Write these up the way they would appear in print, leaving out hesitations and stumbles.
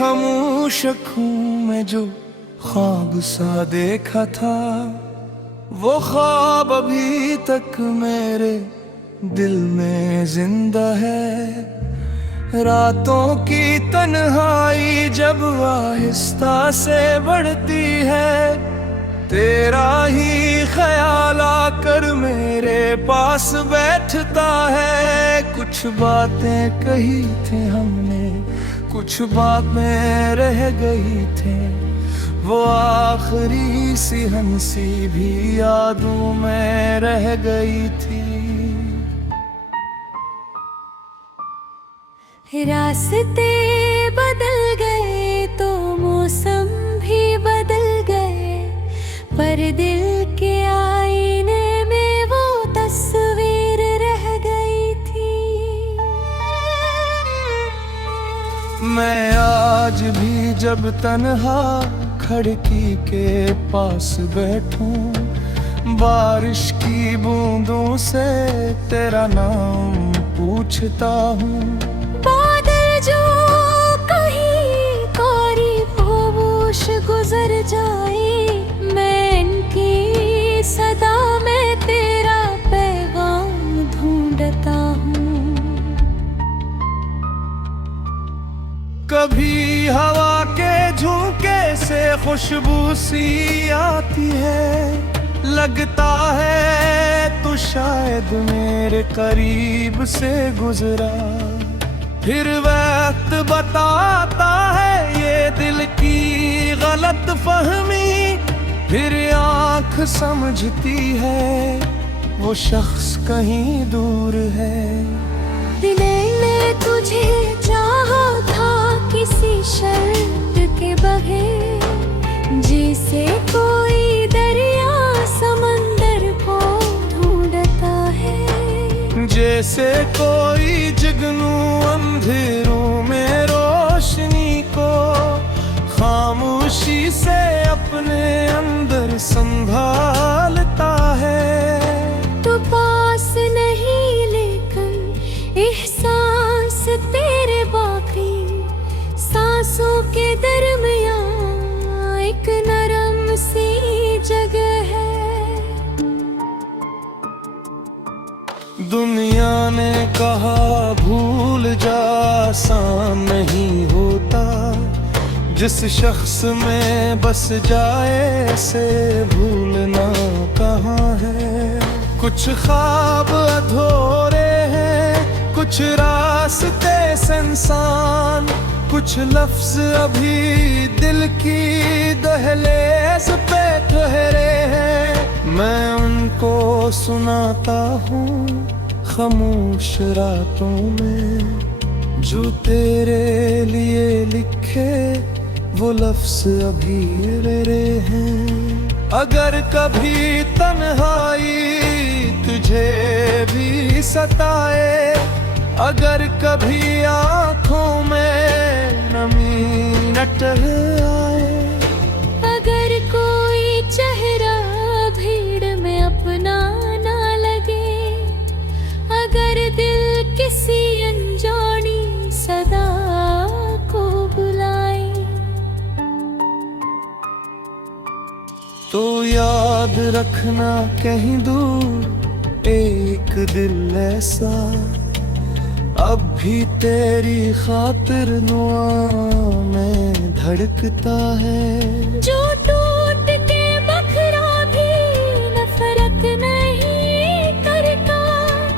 खामोश आँखों में जो ख्वाब सा देखा था, वो ख्वाब अभी तक मेरे दिल में जिंदा है। रातों की तन्हाई जब आहिस्ता से बढ़ती है, तेरा ही ख्याल आकर मेरे पास बैठता है। कुछ बातें कही थी हमने, कुछ बातें रह गई थी, वो आखिरी सी हंसी भी यादों में रह गई थी। रास्ते बदल गए तो मौसम भी बदल गए, पर दिल के आईने में वो तस्वीर रह गई थी। मैं आज भी जब तन्हा खिड़की के पास बैठूं, बारिश की बूंदों से तेरा नाम पूछता हूँ। बादल जो कहीं कोरी खामोश गुजर जाए, मैं इनकी सदा में तेरा पैगाम ढूंढता हूँ। कभी हवा के झोंके से खुशबू सी आती है, लगता है तो शायद मेरे करीब से गुजरा। फिर वक्त बताता है ये दिल की गलत फहमी, फिर आँख समझती है वो शख्स कहीं दूर है। मैंने तुझे चाहा था किसी शर्त के बगैर, जैसे कोई दरिया समंदर को ढूंढता है, जैसे कोई जुगनू अंधेरों में रोशनी को खामोशी से अपने अंदर संभालता है। तो पास नहीं लेकिन एहसास तेरे बाकी सांसों के दरमियां एक नरम सी जगह है। दुनिया ने कहा भूल जा आसान नहीं होता, जिस शख्स में बस जाए से भूलना कहाँ है। कुछ ख्वाब अधूरे हैं, कुछ रास्ते सुनसान, कुछ लफ्ज अभी दिल की दहलीज पे ठहरे हैं। मैं उनको सुनाता हूँ खामोश रातों में, जो तेरे लिए लिखे वो लफ्ज अभी मेरे हैं। अगर कभी तन्हाई तुझे भी सताए, अगर कभी आँखों में नमी न टह आए, अगर कोई चेहरा भीड़ में अपना ना लगे, अगर दिल किसी अनजानी सदा को बुलाए, तो याद रखना कहीं दूर एक दिल ऐसा अब भी तेरी खातिर दुआ में धड़कता है। जो टूट के बखरा भी न फर्क नहीं करता,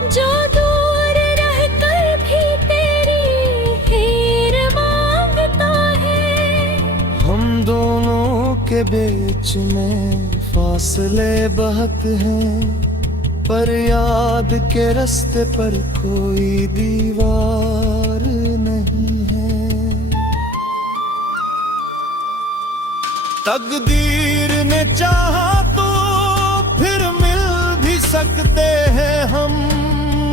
जो दूर रह कर भी तेरी खैर मांगता है। हम दोनों के बीच में फासले बहुत हैं, पर याद के रास्ते पर कोई दीवार नहीं है। तकदीर ने चाहा तो फिर मिल भी सकते हैं हम,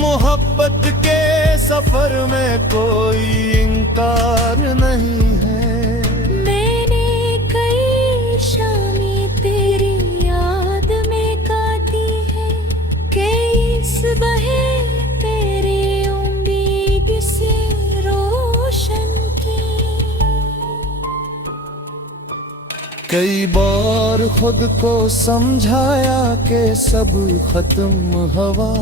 मोहब्बत के सफर में कोई इनकार नहीं है। मैंने कई शामें तेरी याद में काटी है, कई सुबहें तेरी उम्मीद से रोशन की। कई बार खुद को समझाया कि सब खत्म हवा,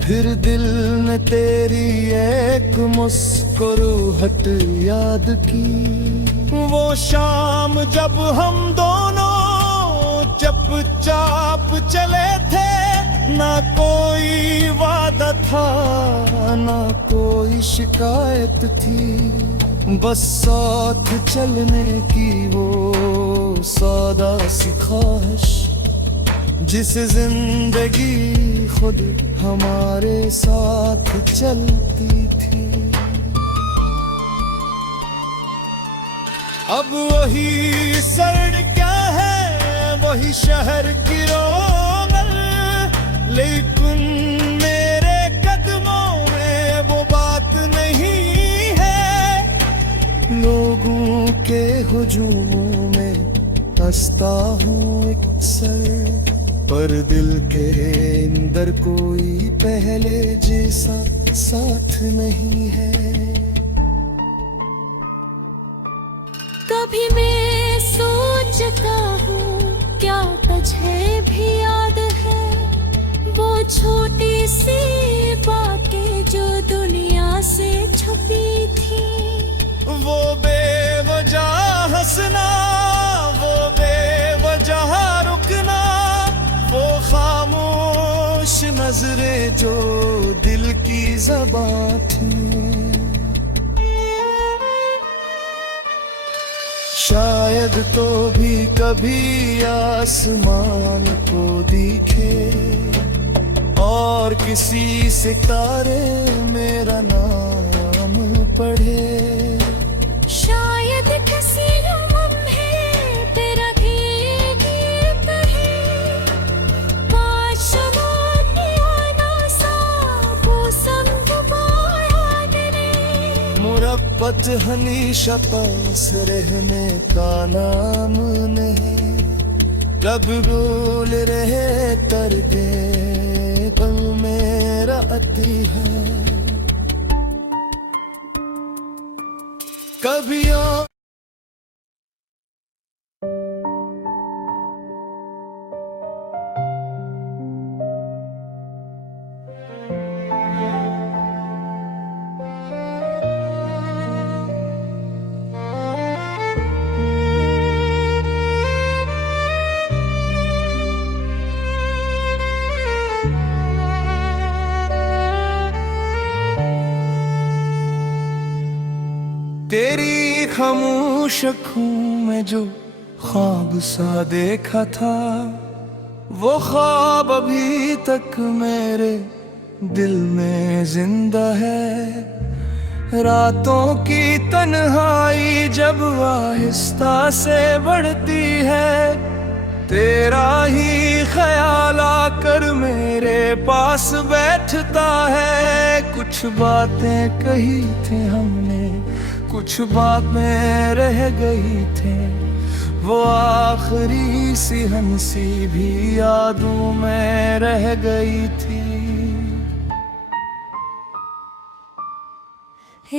फिर दिल ने तेरी एक मुस्कुराहट याद की। वो शाम जब हम दोनों चुपचाप चले थे, ना कोई वादा था ना कोई शिकायत थी, बस साथ चलने की वो सादा सी ख्वाहिश, जिसे जिंदगी खुद हमारे साथ चलती थी। अब वही सड़कें है, वही शहर की रौनक, लेकिन मेरे कदमों में वो बात नहीं है। लोगों के हुजूम में हंसता हूँ अक्सर, पर दिल के अंदर कोई पहले जैसा साथ नहीं है। कभी मैं सोचता हूँ क्या तुझे भी याद है, वो छोटी सी बातें जो दुनिया से छुपी थी। वो बेवजह हंसना, वो बेवजह रुकना, वो खामोश नजरें जो दिल की ज़बां थी। शायद तो भी कभी आसमान को दिखे और किसी सितारे मेरा नाम पढ़े। शायद किसी लम्हे तेरा गीत है, काश मोतियाना सा वो संग मुरब्बत हनीशा पास रहने का नाम नहीं, रब बोल रहे तरदे पल मेरा अति है। कभी तेरी खामोश आँखों में जो ख्वाब सा देखा था, वो ख्वाब अभी तक मेरे दिल में जिंदा है। रातों की तन्हाई जब आहिस्ता से बढ़ती है, तेरा ही ख्याल आकर मेरे पास बैठता है। कुछ बातें कही थी हमने, कुछ बातें रह गई थी, वो आखिरी सी हंसी भी यादों में रह गई थी।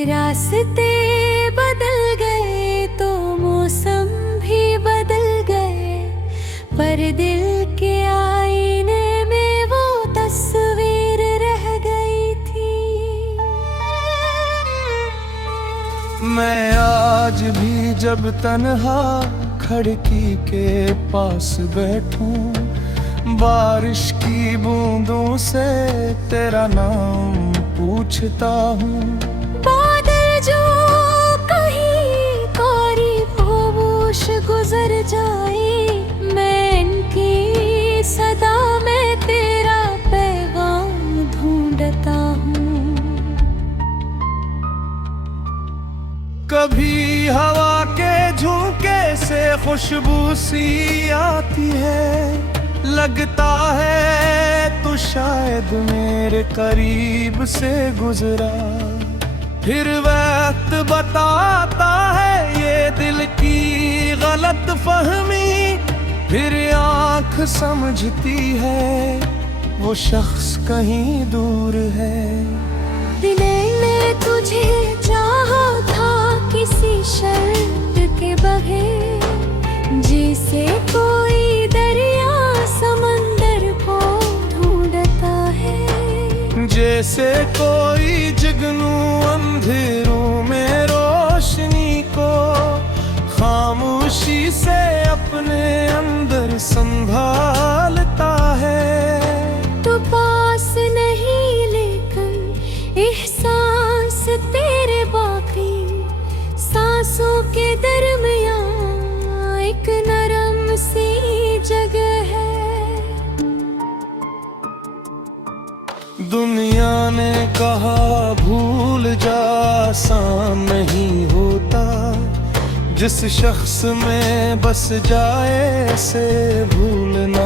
रास्ते बदल गए तो मौसम भी बदल गए, पर दिल के आईने में वो तस्वीर रह गई थी। मैं आज भी जब तन्हा खिड़की के पास बैठूं, बारिश की बूंदों से तेरा नाम पूछता हूँ। बादल जो कहीं कोरी खामोश गुजर जाए, मैं इनकी सदा में तेरा पैगाम ढूंढता हूँ। कभी हवा के झोंके से खुशबू सी आती है, लगता है तो शायद मेरे करीब से गुजरा। फिर वक्त बताता है ये दिल की गलत फहमी, फिर आँख समझती है वो शख्स कहीं दूर है। मैंने तुझे चाहा था किसी शर्त के बगैर, जैसे कोई जुगनू अंधेरों में रोशनी को खामोशी से अपने अंदर संभालता है। तो पास नहीं लेकिन एहसास तेरे बाकी सांसों के दरमियां एक नरम सी जगह है। दुनिया ने कहा भूल जा आसान नहीं होता, जिस शख्स में बस जाए से भूलना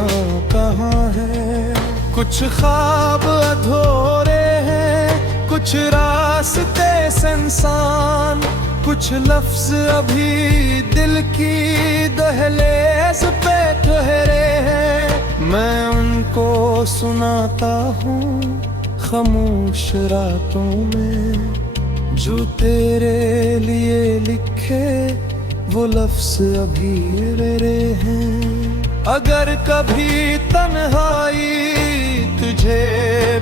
कहाँ है। कुछ ख्वाब अधूरे हैं, कुछ रास्ते सुनसान, कुछ लफ्ज अभी दिल की दहलीज पे ठहरे हैं। मैं उनको सुनाता हूँ खामोश रातों में, जो तेरे लिए लिखे वो लफ्ज अभी रहे हैं। अगर कभी तन्हाई तुझे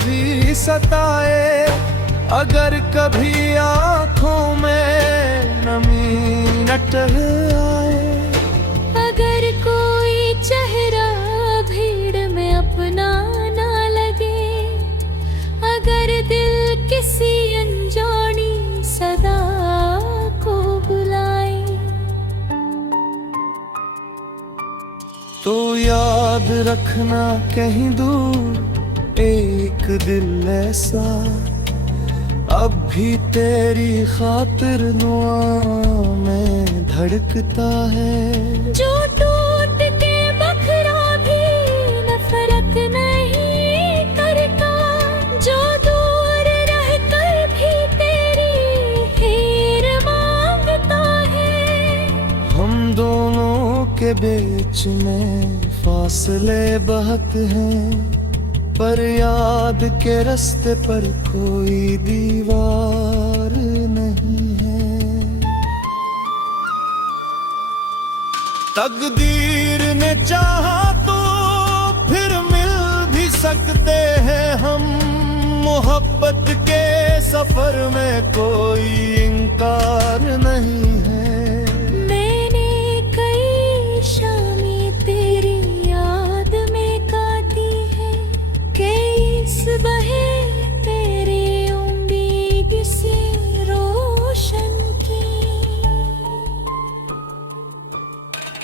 भी सताए, अगर कभी आँखों में नमी न टह आए, अगर कोई चेहरा भीड़ में अपना ना लगे, अगर दिल किसी अनजानी सदा को बुलाए, तो याद रखना कहीं दूर एक दिल ऐसा अब भी तेरी खातिर दुआ में धड़कता है। जो टूट के बखरा भी नफरत नहीं करता, जो दूर रह कर भी तेरी खैर मांगता है। हम दोनों के बीच में फासले बहुत हैं, पर याद के रास्ते पर कोई दीवार नहीं है। तकदीर ने चाहा तो फिर मिल भी सकते हैं हम, मोहब्बत के सफर में कोई इनकार नहीं है। मैंने कई शामें तेरी याद में काटी है, कई बहे तेरी उम्मीद से रोशन की।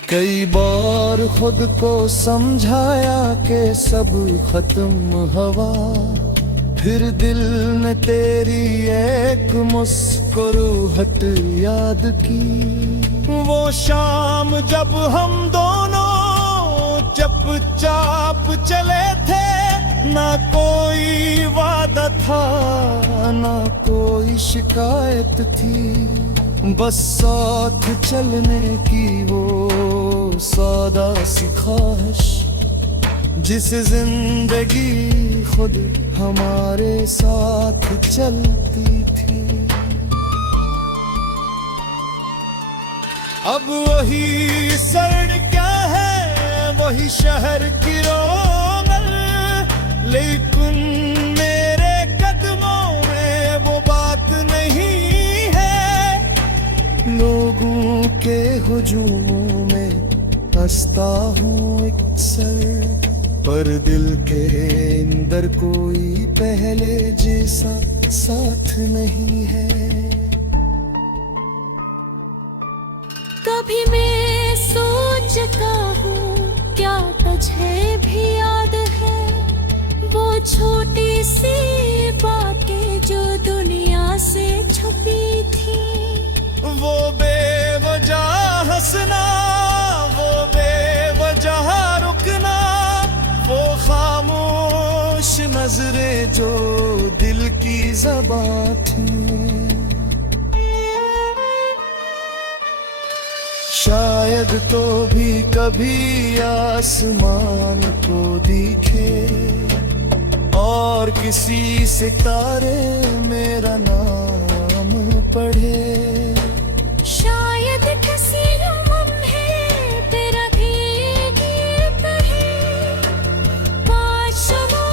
कई बार खुद को समझाया कि सब खत्म हवा, फिर दिल ने तेरी एक मुस्कुराहट याद की। वो शाम जब हम दोनों चुपचाप चले थे, ना कोई वादा था ना कोई शिकायत थी, बस साथ चलने की वो सादा सी ख्वाहिश, जिस जिंदगी खुद हमारे साथ चलती थी। अब वही सड़कें हैं, वही शहर की रौनक, लेकिन मेरे कदमों में वो बात नहीं है। लोगों के हुजूमों में हंसता हूँ अक्सर, पर दिल के अंदर कोई पहले जैसा साथ नहीं है। कभी मैं सोचता हूँ क्या तुझे भी याद है, वो छोटी सी बातें जो दुनिया से छुपी थी। वो बेवजह हंसना, वो बेवजह रुकना, वो खामोश नजरें जो दिल की ज़बां थी। शायद तो भी कभी आसमान को दिखे और किसी सितारे मेरा नाम पढ़े। शायद किसी लम्हे तेरा गीत है, काश वो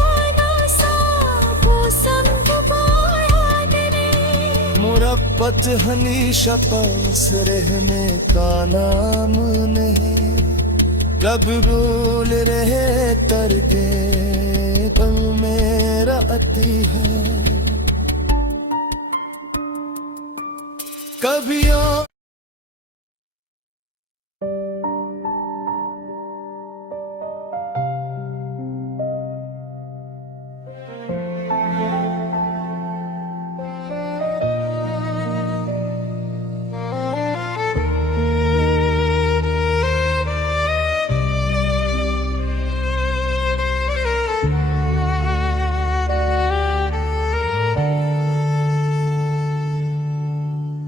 आना सा वो हनीशा पास रहने का नाम नहीं, कब बोल रहे तरगे पल मेरा अति है, कभी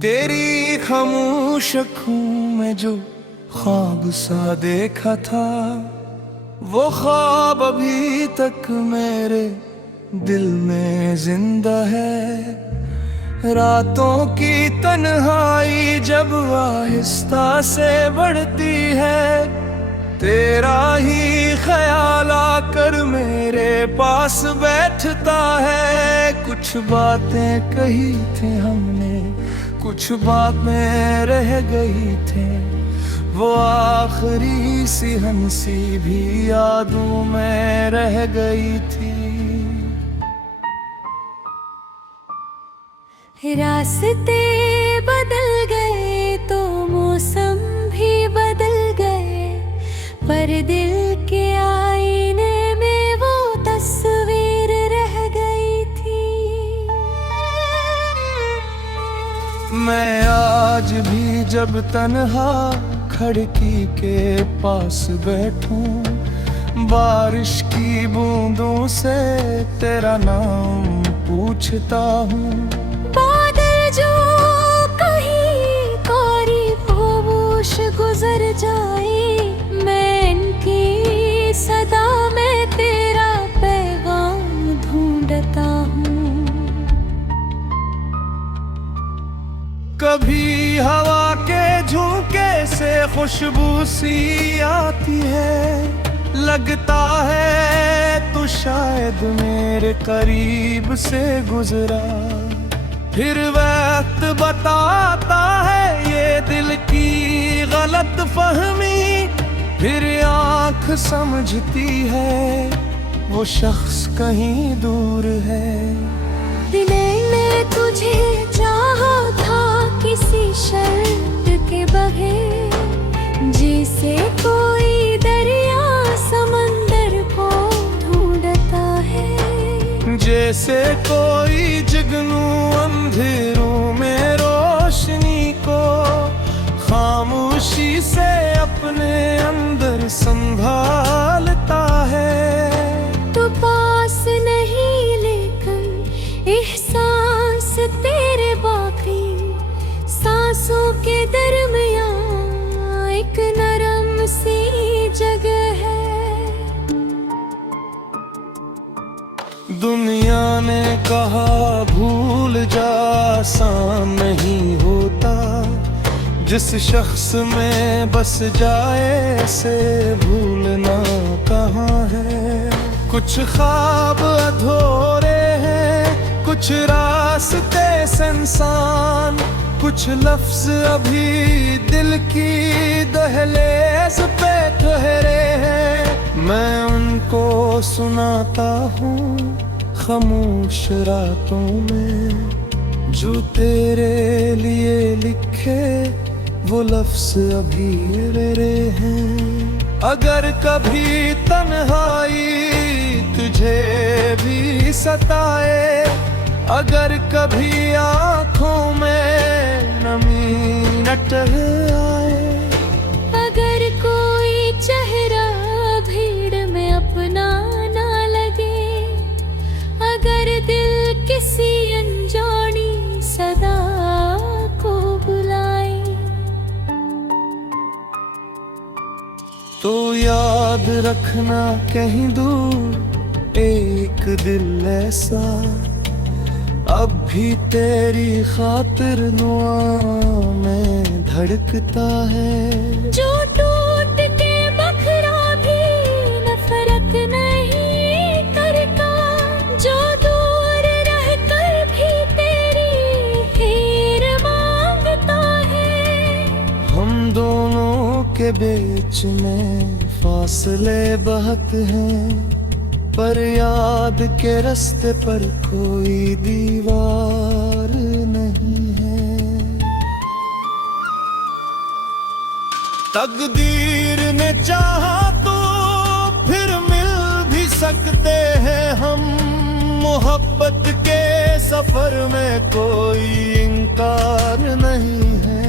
तेरी खामोश आँखों में जो ख्वाब सा देखा था, वो ख्वाब अभी तक मेरे दिल में जिंदा है। रातों की तन्हाई जब आहिस्ता से बढ़ती है, तेरा ही ख्याल आकर मेरे पास बैठता है। कुछ बातें कही थी हमने, कुछ बातें रह गई थी, वो आखिरी सी हंसी भी यादों में रह गई थी। रास्ते बदल गए तो मौसम भी बदल गए, पर दिल के आईने में वो तस्वीर रह गई थी। मैं आज भी जब तन्हा खिड़की के पास बैठूं, बारिश की बूंदों से तेरा नाम पूछता हूँ। बादल जो कहीं कोरी खामोश गुजर जाए, मैं इनकी सदा में तेरा पैगाम ढूंढता हूँ। कभी हवा के झोंके से खुशबू सी आती है, लगता है तो शायद मेरे करीब से गुजरा। फिर वक्त बताता है ये दिल की गलत फहमी, फिर आँख समझती है वो शख्स कहीं दूर है। मैंने तुझे चाहा था किसी शर्त के बगैर, जिसे कोई दरिया समंदर को ढूंढता है। जैसे कोई जुगनू अंधेरों में रोशनी को खामोशी से अपने अंदर संभालता है। तो पास नहीं लेकिन एहसास तेरे बाकी सांसों के दरमियां एक नरम सी जगह है। दुनिया ने कहा भूल जा आसान नहीं होता, जिस शख्स में बस जाए से भूलना कहाँ है। कुछ ख्वाब अधूरे हैं, कुछ रास्ते सुनसान, कुछ लफ्ज अभी दिल की दहलीज पे ठहरे हैं। मैं उनको सुनाता हूँ खामोश रातों में, जो तेरे लिए लिखे वो लफ्ज अभी मेरे हैं। अगर कभी तन्हाई तुझे भी सताए, अगर कभी आँखों में नमी न आए, अगर कोई चेहरा भीड़ में अपना ना लगे, अगर दिल किसी अनजानी सदा को बुलाए, तो याद रखना कहीं दूर एक दिल ऐसा अब भी तेरी खातिर दुआ में धड़कता है। जो टूट के बखरा भी नफरत नहीं करता, जो दूर रह कर भी तेरी खैर मांगता के बीच में फासले बहुत हैं, पर याद के रास्ते पर कोई दीवार नहीं है। तकदीर ने चाहा तो फिर मिल भी सकते हैं हम, मोहब्बत के सफर में कोई इनकार नहीं है।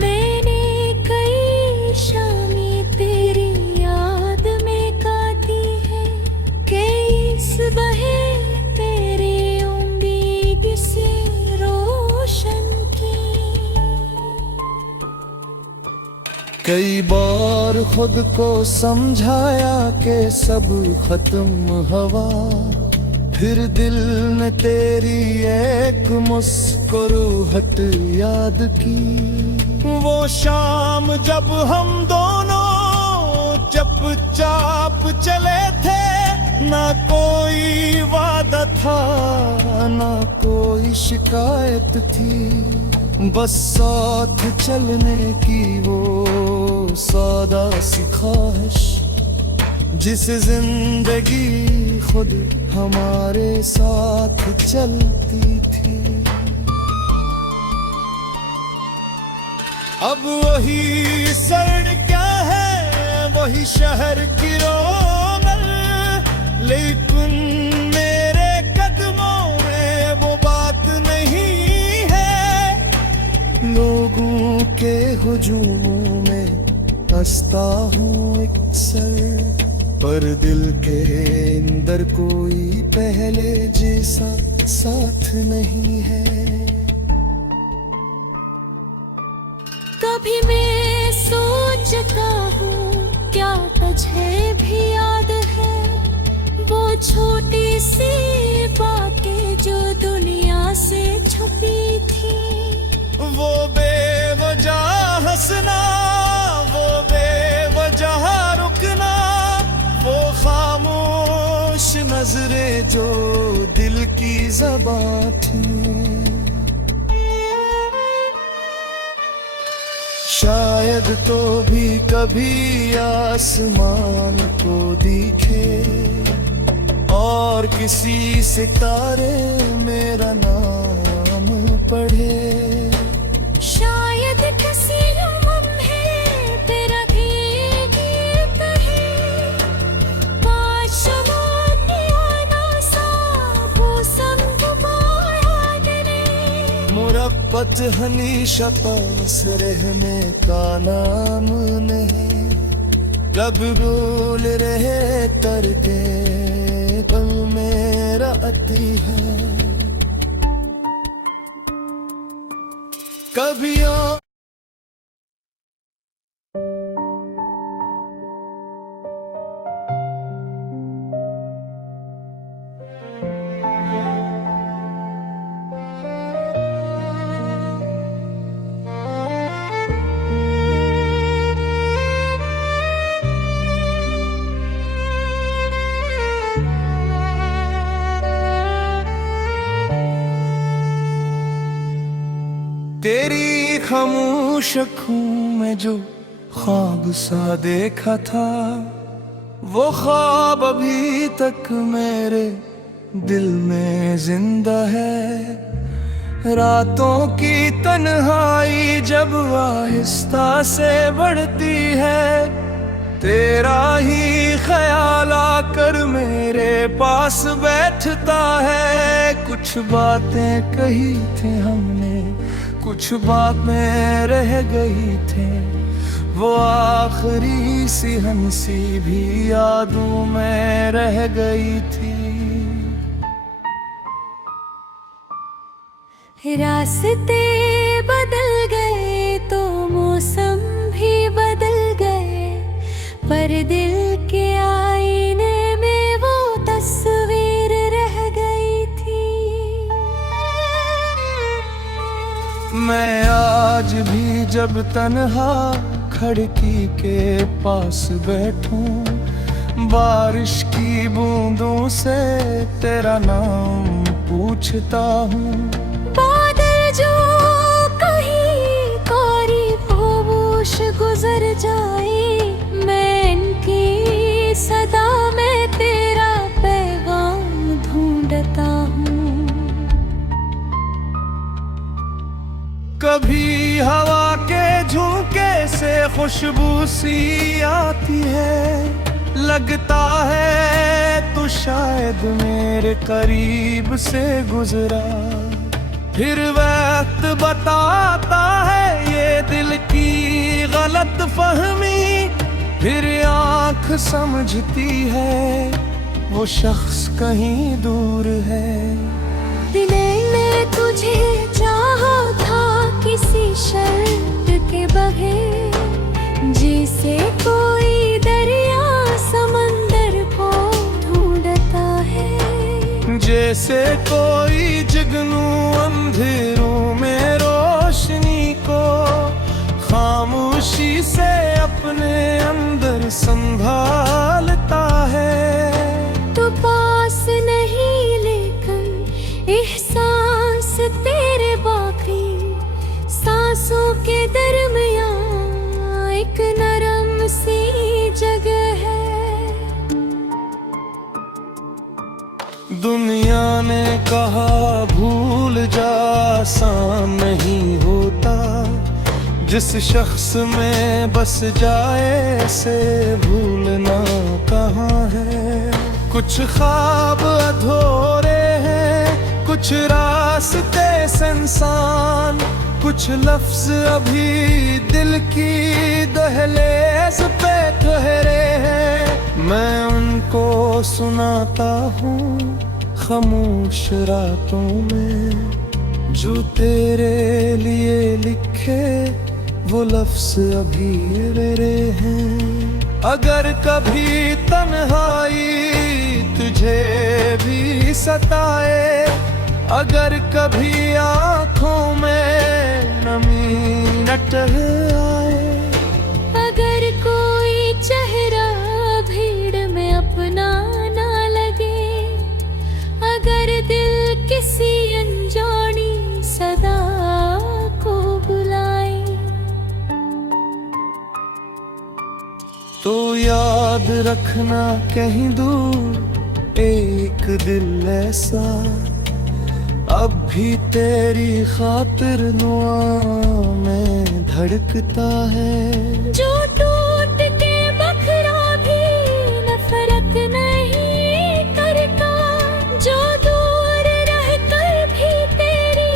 मैंने कई शामें तेरी याद में काटी है, कई सुबहें तेरी उम्मीद से रोशन की। कई बार खुद को समझाया कि सब खत्म हवा, फिर दिल ने तेरी एक मुस्कुराहट याद की। वो शाम जब हम दोनों चुपचाप चले थे, ना कोई वादा था ना कोई शिकायत थी, बस साथ चलने की वो सादा सी ख्वाहिश, जिस जिंदगी खुद हमारे साथ चलती थी। अब वही सड़कें है, वही शहर की रौनक, लेकिन मेरे कदमों में वो बात नहीं है। लोगों के हुजूमों में हंसता हूँ अक्सर, पर दिल के अंदर कोई पहले जैसा साथ नहीं है। कभी मैं सोचता हूँ क्या तुझे भी याद है, वो छोटी सी बातें जो दुनिया से छुपी थी। वो बेवजह हंसना, वो बेवजह रुकना, वो खामोश नजरें जो दिल की ज़बां थी। शायद तो भी कभी आसमान को दिखे और किसी सितारे मेरा नाम पढ़े। शायद किसी लम्हे तेरा गीत है, काश मानिया सा वो समझ ने। मुरब्बत हनीशा पास रहने का नाम नहीं, कब भूल रहे तरगे पल मेरा अति है। कभी तेरी खामोश आँखों में जो ख्वाब सा देखा था, वो ख्वाब अभी तक मेरे दिल में जिंदा है। रातों की तन्हाई जब आहिस्ता से बढ़ती है, तेरा ही ख्याल आकर मेरे पास बैठता है। कुछ बातें कही थी हमने, कुछ बातें रह गई थी, वो आखिरी सी हंसी भी यादों में रह गई थी। रास्ते बदल गए तो मौसम भी बदल गए, पर दिल के आईने में वो तस्वीर रह गई थी। मैं आज भी जब तन्हा खिड़की के पास बैठूं, बारिश की बूंदों से तेरा नाम पूछता हूँ। बादल जो कहीं कोरी खामोश गुजर जा से खुशबू सी आती है, लगता है तो शायद मेरे करीब से गुजरा। फिर वक्त बताता है ये दिल की गलत फहमी, फिर आँख समझती है वो शख्स कहीं दूर है। दिने ने तुझे चाहा था किसी शर्त के बगैर, जिसे कोई दरिया समंदर को ढूंढता है। जैसे कोई जुगनू अंधेरों में रोशनी को खामोशी से अपने अंदर संभालता है। तो पास नहीं लेकिन एहसास तेरे बाकी सांसों के दरमियां एक नरम सी जगह है। दुनिया ने कहा भूल जा, आसान नहीं होता। जिस शख्स में बस जाए से भूलना कहाँ है। कुछ ख्वाब अधूरे हैं, कुछ रास्ते सुनसान, कुछ लफ्ज अभी दिल की दहलीज पे ठहरे हैं। मैं उनको सुनाता हूँ खामोश रातों में, जो तेरे लिए लिखे वो लफ्ज अभी मेरे हैं। अगर कभी तन्हाई तुझे भी सताए, अगर कभी आँखों में नमी न टहराए, अगर कोई चेहरा भीड़ में अपना ना लगे, अगर दिल किसी अनजानी सदा को बुलाए, तो याद रखना कहीं दूर एक दिल ऐसा अब भी तेरी खातिर दुआ में धड़कता है। जो टूट के बखरा भी न फर्क नहीं करता, जो दूर रह कर भी तेरी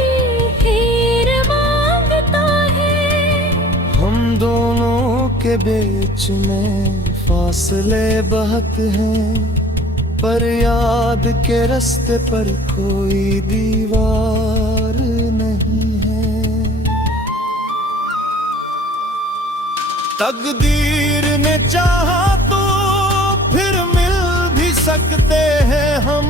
खैर मांगता है। हम दोनों के बीच में फासले बहुत हैं, पर याद के रास्ते पर कोई दीवार नहीं है। तकदीर ने चाहा तो फिर मिल भी सकते हैं हम,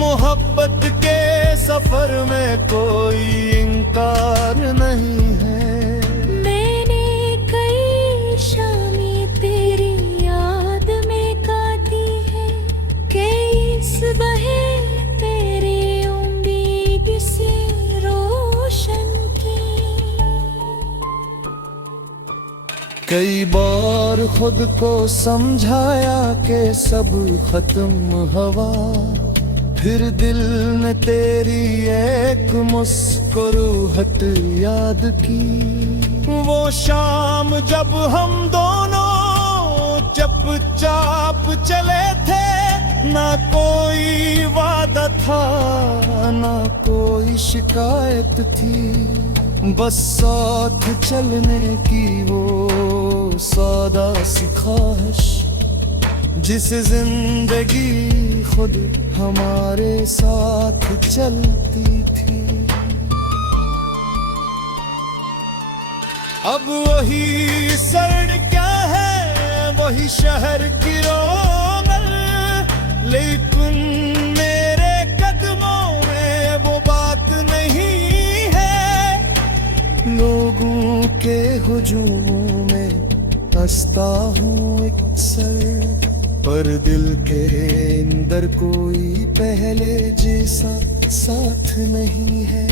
मोहब्बत के सफर में कोई इनकार नहीं है। मैंने कई शामें तेरी याद में काटी है, कई सुबहें तेरी उम्मीद से रोशन की। कई बार खुद को समझाया कि सब खत्म हवा, फिर दिल ने तेरी एक मुस्कुराहट याद की। वो शाम जब हम दोनों चुपचाप चले थे, ना कोई वादा था ना कोई शिकायत थी, बस साथ चलने की वो सादा सी ख्वाहिश, जिस जिंदगी खुद हमारे साथ चलती थी। अब वही सड़कें है, वही शहर की रौनक, लेकिन मेरे कदमों में वो बात नहीं है। लोगों के हुजूमों में हंसता हूँ अक्सर, पर दिल के अंदर कोई पहले जैसा साथ नहीं है।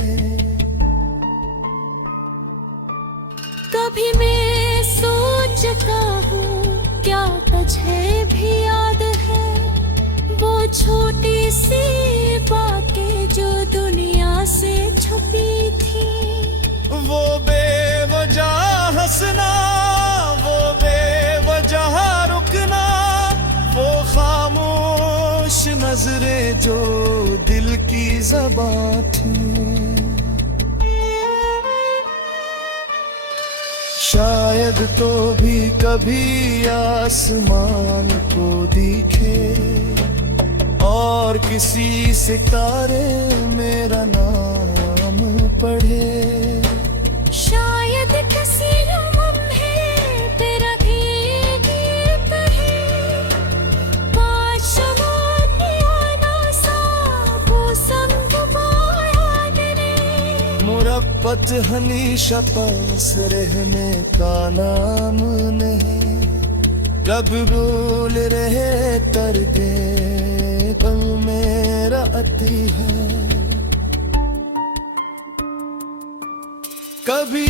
कभी मैं सोचता हूँ क्या तुझे भी याद है, वो छोटी सी बातें जो दुनिया से छुपी थी, वो बेवजह हंसना ज़बां थी। शायद तो भी कभी आसमान को दिखे और किसी सितारे मेरा नाम पढ़े। शायद किसी लम्हे तेरा गीत है, बादशाह सा वो संग बायात ने। मुरब्बत हनीशा पास रहने का नाम नहीं, रब बोल रहे तरके कल मेरा अति है। कभी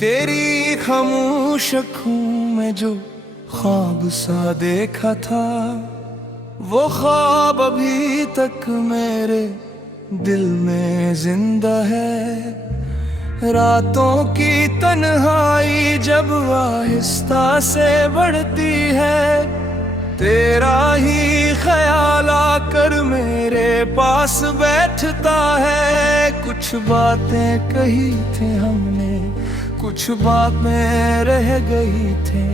तेरी खामोश आँखों में जो ख्वाब सा देखा था, वो ख्वाब अभी तक मेरे दिल में जिंदा है। रातों की तन्हाई जब आहिस्ता से बढ़ती है, तेरा ही ख्याल आकर मेरे पास बैठता है। कुछ बातें कही थी हमने, कुछ बातें रह गई थी,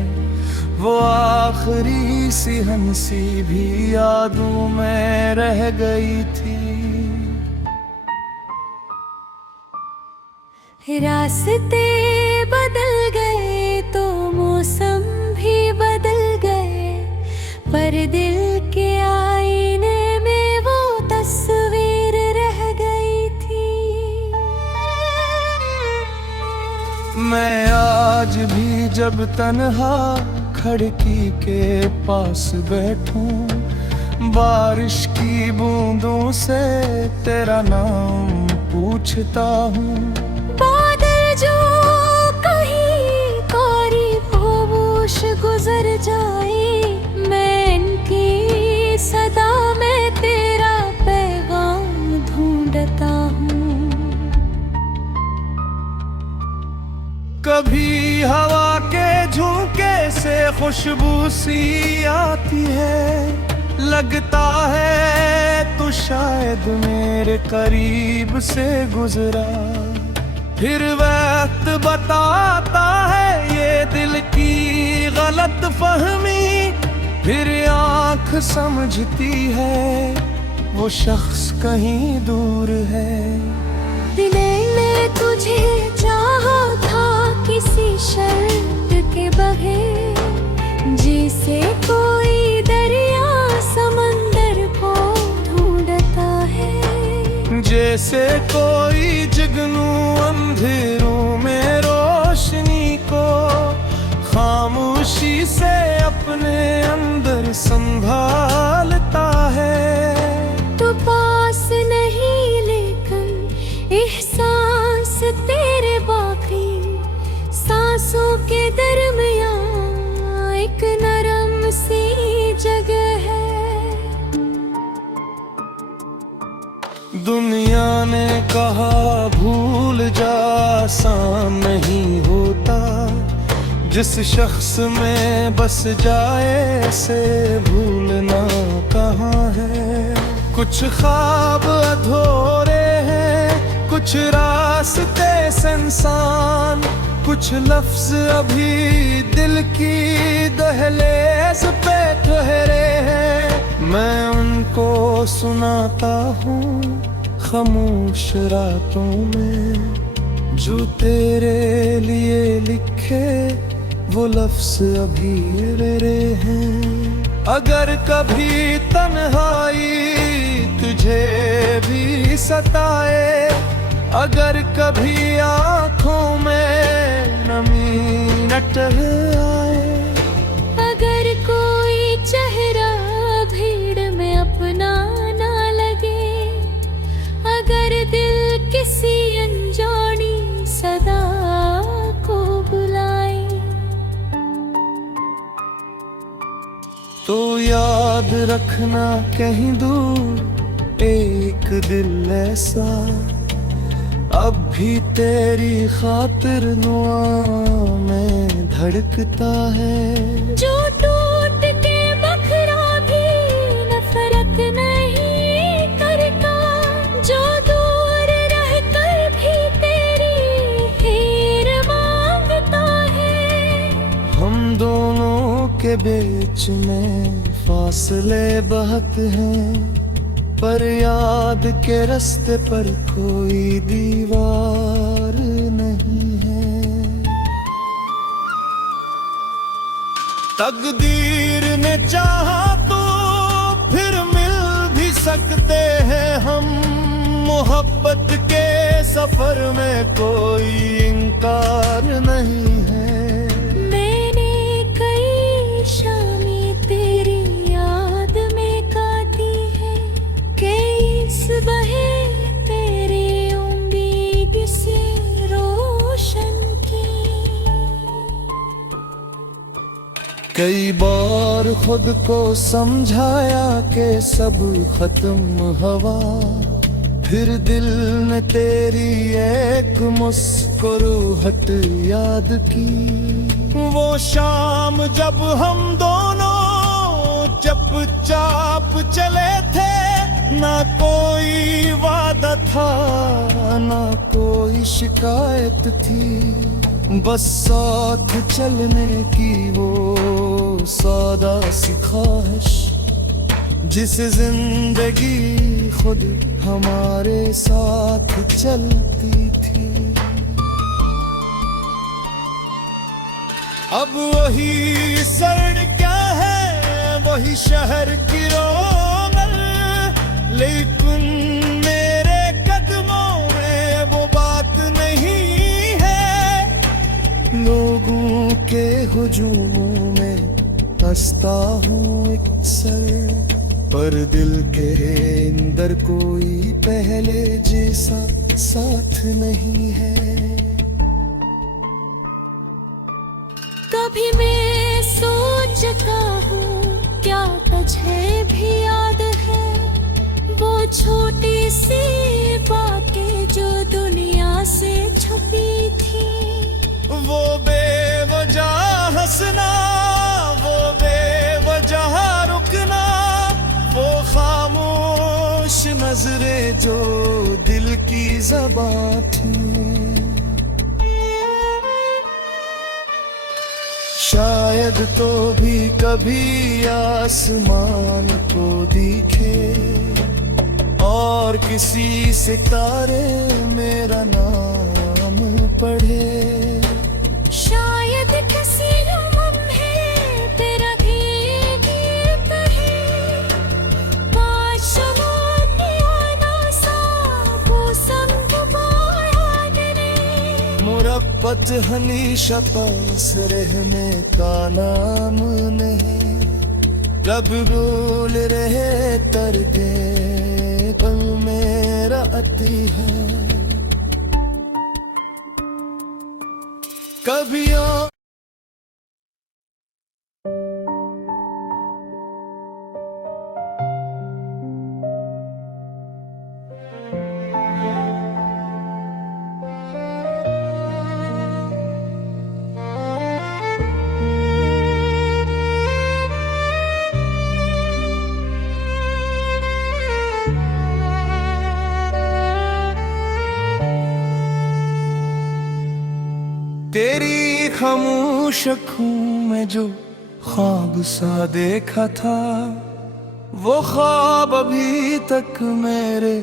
वो आखिरी सी हंसी भी यादों में रह गई थी। रास्ते बदल गए तो मौसम भी बदल गए, पर दिल के आईने में वो तस्वीर रह गई थी। मैं आज भी जब तन्हा खिड़की के पास बैठूं, बारिश की बूंदों से तेरा नाम पूछता हूँ। बादल जो कहीं कोरी खामोश गुजर जाए, मैं इनकी सदा में तेरा पैगाम ढूंढता हूँ। कभी हवा के झोंके से खुशबू सी आती है, लगता है तो शायद मेरे करीब से गुजरा। फिर वक्त बताता है ये दिल की गलत फहमी, फिर आँख समझती है वो शख्स कहीं दूर है। दिले ने तुझे चाहा था किसी शर्त के बगैर, जिसे कोई दरिया समंदर को ढूंढता है। जैसे कोई जुगनू अंधेरों में रोशनी को खामोशी से अपने अंदर संभालता है। तो पास नहीं लेकिन एहसास तेरे बाकी सांसों के दरमियां एक नरम सी जगह है। दुनिया ने कहा भूल जा, आसान नहीं होता। जिस शख्स में बस जाए से भूलना कहाँ है। कुछ ख्वाब अधूरे हैं, कुछ रास्ते सुनसान, कुछ लफ्ज अभी दिल की दहलीज पे ठहरे हैं। मैं उनको सुनाता हूँ खामोश रातों में, जो तेरे लिए लिखे वो लफ्ज अभी मेरे हैं। अगर कभी तन्हाई तुझे भी सताए, अगर कभी आँखों में नमी न टहराए, अगर कोई चेहरा भीड़ में अपना ना लगे, अगर दिल किसी तो याद रखना कहीं दूर एक दिल ऐसा अब भी तेरी खातिर दुआ में धड़कता है। जो टूट के बखरा भी नफरत नहीं करता, जो दूर रह कर भी तेरी खैर मांगता है। हम दोनों के बीच में फासले बहुत हैं, पर याद के रास्ते पर कोई दीवार नहीं है। तकदीर ने चाहा तो फिर मिल भी सकते हैं हम, मोहब्बत के सफर में कोई इनकार नहीं है। मैंने कई शामें तेरी याद में काटी है, कई बहे तेरी उम्मीद से रोशन की। कई बार खुद को समझाया कि सब खत्म हवा, फिर दिल ने तेरी एक मुस्कुराहट याद की। वो शाम जब हम दोनों चुपचाप चले थे, ना कोई वादा था ना कोई शिकायत थी, बस साथ चलने की वो सादा सी ख्वाहिश, जिसे जिंदगी खुद हमारे साथ चलती थी। अब वही सड़कें है, वही शहर की रौनक, लेकिन मेरे कदमों में वो बात नहीं है। लोगों के हुजूम में हंसता हूँ अक्सर, पर दिल के अंदर कोई पहले जैसा साथ नहीं है। कभी मैं सोचता हूँ क्या तुझे भी याद है, वो छोटी सी बातें जो दुनिया से छुपी थी। वो बेवजह हंसना, वो बेवजह रुकना, वो खामोश नजरें जो दिल की ज़बां थी। शायद तो भी कभी आसमान को दिखे और किसी सितारे मेरा नाम पढ़े। शायद किसी लम्हे तेरा भी गीत है, काश मोतियाना सा वो संग रे। मुरब्बत हनीशा पास रहने का नाम नहीं, रब रोल रहे तर गए पल मेरा अति है। कभी तेरी खामोश आँखों में जो ख्वाब सा देखा था, वो ख्वाब अभी तक मेरे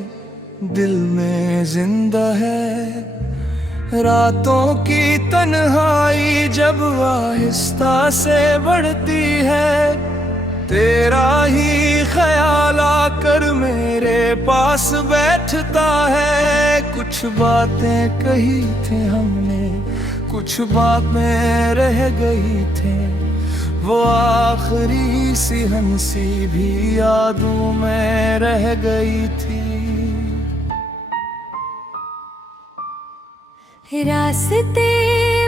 दिल में जिंदा है। रातों की तन्हाई जब आहिस्ता से बढ़ती है, तेरा ही ख्याल आकर मेरे पास बैठता है। कुछ बातें कही थी हमने, कुछ बातें रह गई थी, वो आखिरी सी हंसी भी यादों में रह गई थी। रास्ते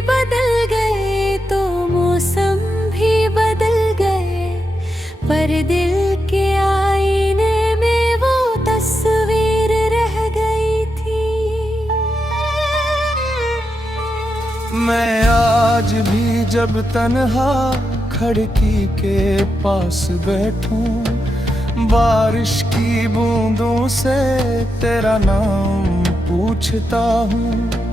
बदल गए तो मौसम भी बदल गए, जब तन्हा खिड़की के पास बैठूं, बारिश की बूंदों से तेरा नाम पूछता हूँ।